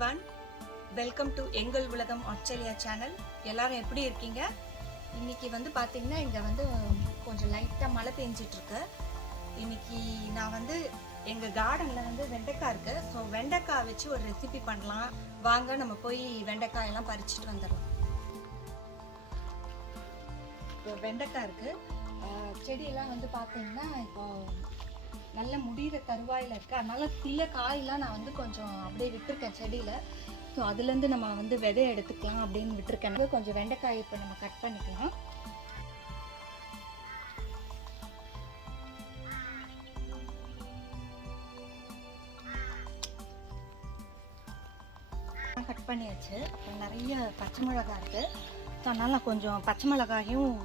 everyone, welcome to எங்கள் உலகம் Australia channel. எல்லாரும் எப்படி இருக்கீங்க? இன்னைக்கு வந்து பாத்தீங்கன்னா இங்க வந்து கொஞ்சம் லைட்டா மழை பெஞ்சிட்டு இருக்கு. இன்னைக்கு நான் வந்து எங்க கார்டன்ல வந்து வெண்டைக்காய் இருக்கு. ஸோ வெண்டைக்காய் வச்சு ஒரு ரெசிபி பண்ணலாம். வாங்க நம்ம போய் வெண்டைக்காய் எல்லாம் பறிச்சுட்டு வந்துடலாம். இப்போ வெண்டைக்காய் இருக்கு. செடியெல்லாம் வந்து பார்த்தீங்கன்னா இப்போ நல்ல முடிகிற தருவாயில் இருக்குது. அதனால சில காயெல்லாம் நான் வந்து கொஞ்சம் அப்படியே விட்டுருக்கேன் செடியில். ஸோ அதுலேருந்து நம்ம வந்து விதை எடுத்துக்கலாம் அப்படின்னு விட்டுருக்கேன். கொஞ்சம் வெண்டைக்காய் இப்போ நம்ம கட் பண்ணிக்கலாம். கட் பண்ணியாச்சு. அப்புறம் நிறைய பச்சை மிளகாய் இருக்குது. ஸோ அதனால் நான் கொஞ்சம் பச்சை மிளகாயும்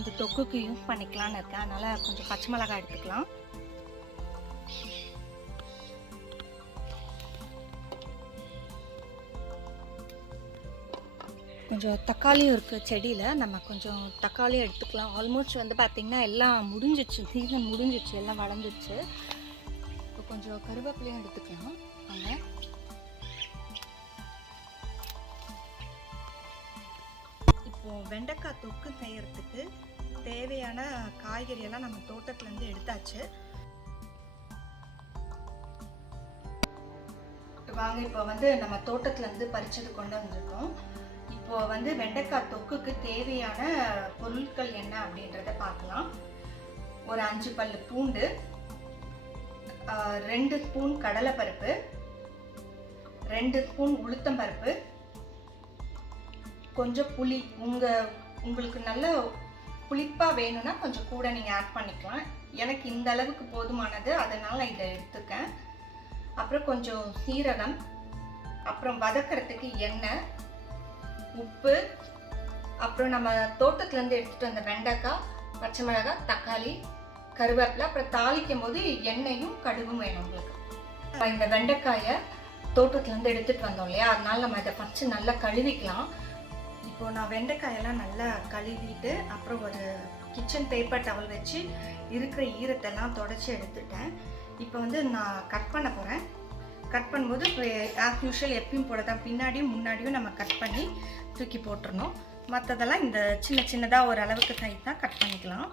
இந்த தொக்குக்கு யூஸ் பண்ணிக்கலான்னு இருக்கேன். அதனால் கொஞ்சம் பச்சை மிளகாய் எடுத்துக்கலாம். கொஞ்சம் தக்காளியும் இருக்குது செடியில். நம்ம கொஞ்சம் தக்காளியும் எடுத்துக்கலாம். ஆல்மோஸ்ட் வந்து பார்த்திங்கன்னா எல்லாம் முடிஞ்சிச்சு, சீசன் முடிஞ்சிச்சு, எல்லாம் வளர்ந்துச்சு. இப்போ கொஞ்சம் கருவேப்பிலையும் எடுத்துக்கலாம். வாங்க. இப்போது வெண்டைக்காய் தொக்கு செய்கிறதுக்கு தேவையான காய்கறியெல்லாம் நம்ம தோட்டத்துலேருந்து எடுத்தாச்சு. வாங்க, இப்போ வந்து நம்ம தோட்டத்துலேருந்து பறிச்சது கொண்டு வந்திருக்கோம். இப்போ வந்து வெண்டைக்காய் தொக்குக்கு தேவையான பொருட்கள் என்ன அப்படின்றத பார்க்கலாம். ஒரு 5 பல்லு பூண்டு, 2 ஸ்பூன் கடலைப்பருப்பு, 2 ஸ்பூன் உளுத்தம்பருப்பு, கொஞ்சம் புளி. உங்களுக்கு நல்ல புளிப்பாக வேணும்னா கொஞ்சம் கூட நீங்கள் ஆட் பண்ணிக்கலாம். எனக்கு இந்த அளவுக்கு போதுமானது, அதனால் இதை எடுத்துக்கேன். அப்புறம் கொஞ்சம் சீரகம், அப்புறம் வதக்கிறதுக்கு எண்ணெய், உப்பு, அப்புறம் நம்ம தோட்டத்துலேருந்து எடுத்துகிட்டு வந்த வெண்டைக்காய், பச்சை மிளகாய், தக்காளி, கருவேப்பிலை. அப்புறம் தாளிக்கும் போது எண்ணெயும் கடுகும் வேணும் உங்களுக்கு. இந்த வெண்டைக்காயை தோட்டத்துலேருந்து எடுத்துகிட்டு வந்தோம் இல்லையா, அதனால நம்ம இதை ஃபஸ்ட்டு நல்லா கழுவிக்கலாம். இப்போது நான் வெண்டைக்காயெல்லாம் நல்லா கழுவிட்டு அப்புறம் ஒரு கிச்சன் பேப்பர் டவல் வச்சு இருக்கிற ஈரத்தெல்லாம் தொடச்சி எடுத்துட்டேன். இப்போ வந்து நான் கட் பண்ண போகிறேன். கட் பண்ணும்போது ஆஸ் யூஷுவல் எப்பயும் போட தான் பின்னாடியும் முன்னாடியும் நம்ம கட் பண்ணி தூக்கி போட்டுருணும். மற்றதெல்லாம் இந்த சின்ன சின்னதாக ஒரு அளவுக்கு சைஸ் தான் கட் பண்ணிக்கலாம்.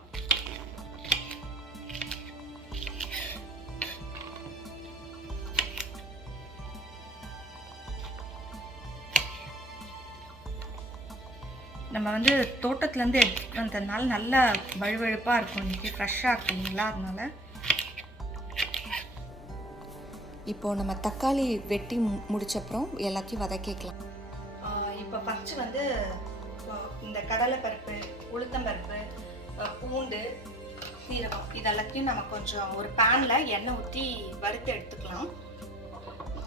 நம்ம வந்து தோட்டத்துலேருந்து எடுத்து வந்ததுனால நல்லா வழுவழுப்பாக இருக்கும், இன்றைக்கி ஃப்ரெஷ்ஷாக இருக்குங்களா, அதனால. இப்போது நம்ம தக்காளி வெட்டி முடிச்சப்புறம் எல்லாத்தையும் வதக்கிக்கலாம். இப்போ ஃபஸ்ட்டு வந்து இந்த கடலைப்பருப்பு, உளுத்தம்பருப்பு, பூண்டு, சீரகம் இதெல்லாத்தையும் நம்ம கொஞ்சம் ஒரு பேனில் எண்ணெய் ஊற்றி வறுத்து எடுத்துக்கலாம்.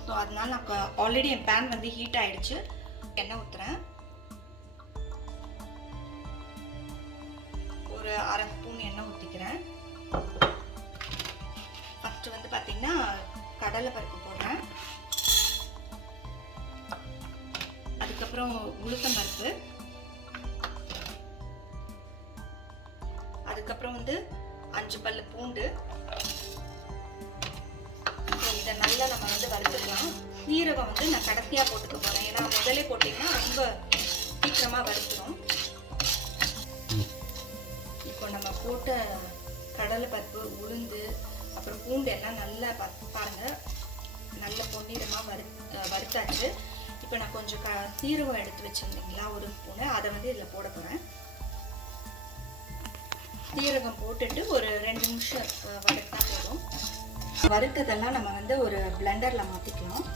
ஸோ அதனால நான் ஆல்ரெடி என் பேன் வந்து ஹீட் ஆகிடுச்சு. எண்ணெய் ஊற்றுறேன். ஒரு 1/2 ஸ்பூன் எண்ணெய் ஊற்றிக்கிறேன். ஃபஸ்ட்டு வந்து பார்த்திங்கன்னா கடலைப்பருப்பு போடுறேன். அதுக்கப்புறம் உளுத்தம்பருப்பு, அதுக்கப்புறம் வந்து 5 பல்லு பூண்டு. இதை நல்லா நம்ம வந்து வறுத்துக்கலாம். சீரகம் வந்து நான் கடைசியாக போட்டுக்க போகிறேன். ஏன்னா முதலே போட்டிங்கன்னா ரொம்ப சீக்கிரமாக வறுத்துடும். இப்போ நம்ம போட்ட கடலைப்பருப்பு, உளுந்து, அப்புறம் பூண்டு எல்லாம் நல்லா பாருங்கள், நல்ல பொன்னிறமாக வறுத்தாச்சு. இப்போ நான் கொஞ்சம் சீரகம் எடுத்து வச்சுருந்தீங்களா, 1 ஸ்பூனு, அதை வந்து இதில் போட போகிறேன். சீரகம் போட்டுட்டு ஒரு 2 நிமிஷம் வதக்கினா போதும். வறுத்ததெல்லாம் நம்ம வந்து ஒரு பிளெண்டரில் மாற்றிக்கலாம்.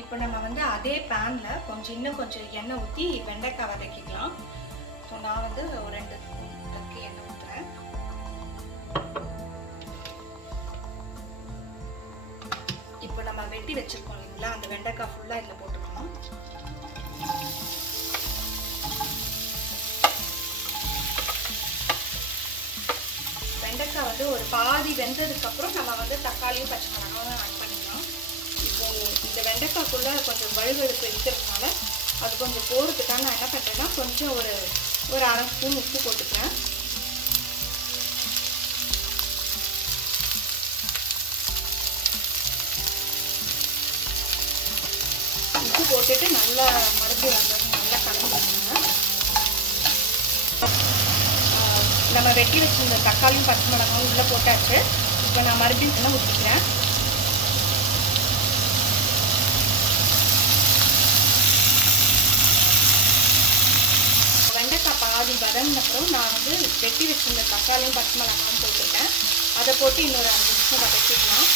இப்போ நம்ம வந்து அதே பேனில் இன்னும் கொஞ்சம் எண்ணெய் ஊற்றி வெண்டைக்காய் வதக்கிக்கலாம். ஸோ நான் வந்து ஒரு 2 ஸ்பூனுக்கு எண்ணெய் ஊற்றுறேன். இப்போ நம்ம வெட்டி வச்சுருக்கோம் இல்லைங்களா, அந்த வெண்டைக்காய் ஃபுல்லாக இதில் போட்டுக்கலாம். வெண்டைக்காய் வந்து ஒரு பாதி வெந்ததுக்கப்புறம் நம்ம வந்து தக்காளியும் பச்சை மிளகாயும் ஆட் பண்ணிக்கலாம். இப்போது இந்த வெண்டைக்காய்க்குள்ளே கொஞ்சம் வழுவழுப்பு இருக்கிறதுனால அது கொஞ்சம் போகிறதுக்காக நான் என்ன பண்ணுறேன்னா கொஞ்சம் ஒரு ஒரு அரை ஸ்பூன் உப்பு போட்டுக்கிறேன். உப்பு போட்டுட்டு நல்லா மறுபடியும் நல்லா கலந்துக்கோங்க. நம்ம வெட்டி வச்சிருந்த தக்காளியும் பச்சை மிளகாயும் உள்ளே போட்டாச்சு. இப்போ நான் மறுபடியும் எண்ணெய் ஊற்றிக்கிறேன். வெண்டைக்காய் பாதி வதங்கினப்புறம் நான் வந்து வெட்டி வச்சிருந்த தக்காளியும் பச்சை மிளகாயும் போட்டுருக்கேன். அதை போட்டு இன்னொரு 5 நிமிஷம் வதக்கிக்கலாம்.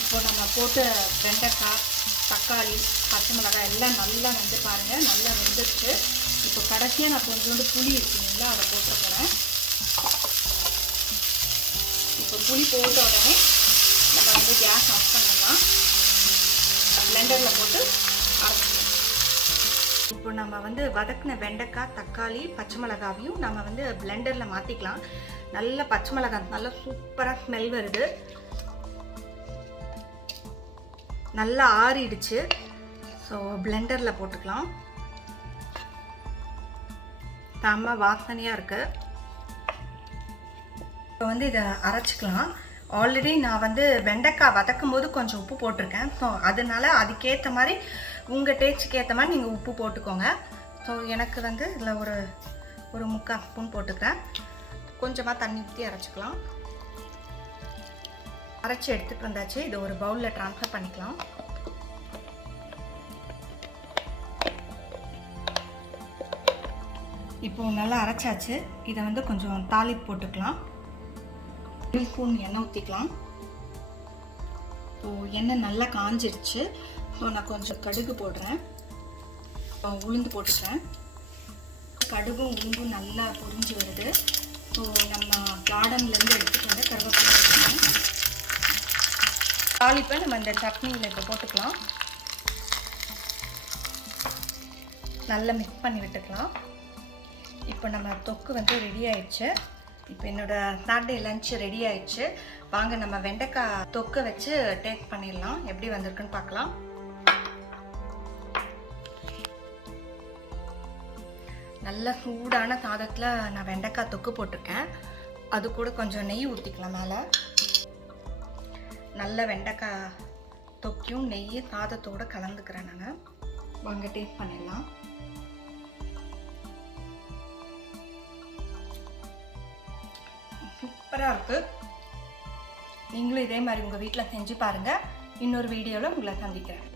இப்போ நம்ம போட்ட வெண்டைக்காய், தக்காளி, பச்சை மிளகாய் எல்லாம் நல்லா வந்து பாருங்கள் நல்லா வெந்துருச்சு. இப்போ கடைசியாக நான் கொஞ்சோண்டு புளி இருக்குங்களா அதை போட்டு போகிறேன். இப்போ புளி போட்ட உடனே நம்ம வந்து கேஸ் ஆஃப் பண்ணலாம். பிளெண்டரில் போட்டு அரைச்சிக்கலாம். இப்போ நம்ம வந்து வதக்கின வெண்டைக்காய், தக்காளி, பச்சை மிளகாவையும் நம்ம வந்து பிளெண்டரில் மாற்றிக்கலாம். நல்ல பச்சை மிளகாய் நல்லா சூப்பராக ஸ்மெல் வருது. நல்லா ஆறிடுச்சு. ஸோ பிளெண்டரில் போட்டுக்கலாம். செம்ம வாசனையாக இருக்குது. இப்போ வந்து இதை அரைச்சிக்கலாம். ஆல்ரெடி நான் வந்து வெண்டைக்காய் வதக்கும் போது கொஞ்சம் உப்பு போட்டிருக்கேன். ஸோ அதனால அதுக்கேற்ற மாதிரி உங்கள் டேஸ்ட்டுக்கு ஏற்ற மாதிரி நீங்கள் உப்பு போட்டுக்கோங்க. ஸோ எனக்கு வந்து இதில் ஒரு 3/4 ஸ்பூன் போட்டுக்கிறேன். கொஞ்சமாக தண்ணி ஊற்றி அரைச்சிக்கலாம். அரைச்சி எடுத்துகிட்டு வந்தாச்சு. இதை ஒரு பவுலில் ட்ரான்ஸ்ஃபர் பண்ணிக்கலாம். இப்போது நல்லா அரைச்சாச்சு. இதை வந்து கொஞ்சம் தாளிப்பு போட்டுக்கலாம். 1 ஸ்பூன் எண்ணெய் ஊற்றிக்கலாம். ஸோ எண்ணெய் நல்லா காஞ்சிடுச்சு. ஸோ நான் கொஞ்சம் கடுகு போடுறேன். உளுந்து போட்டுக்கிறேன். கடுகும் உளுந்தும் நல்லா பொரிஞ்சு வருது. ஸோ நம்ம கார்டன்லேருந்து எடுத்துகிட்டு வந்து கருவேப்பிலை போட்டுக்கலாம். தாளிப்பை நம்ம இந்த சட்னியில் இப்போ போட்டுக்கலாம். நல்லா மிக்ஸ் பண்ணி விட்டுக்கலாம். இப்போ நம்ம தொக்கு வந்து ரெடி ஆயிடுச்சு. இப்போ என்னோடய சாட்டர்டே லஞ்ச் ரெடி ஆயிடுச்சு. வாங்க நம்ம வெண்டைக்காய் தொக்கை வச்சு டேஸ்ட் பண்ணிடலாம். எப்படி வந்திருக்குன்னு பார்க்கலாம். நல்ல சூடான சாதத்தில் நான் வெண்டைக்காய் தொக்கு போட்டிருக்கேன். அது கூட கொஞ்சம் நெய் ஊற்றிக்கலாம் மேலே. நல்ல வெண்டைக்காய் தொக்கியும் நெய் சாதத்தோடு கலந்துக்கிறேன் நான். வாங்க டேஸ்ட் பண்ணிடலாம். சூப்பராக இருக்குது. நீங்களும் இதே மாதிரி உங்கள் வீட்டில் செஞ்சு பாருங்கள். இன்னொரு வீடியோவில் உங்களை சந்திக்கிறேன்.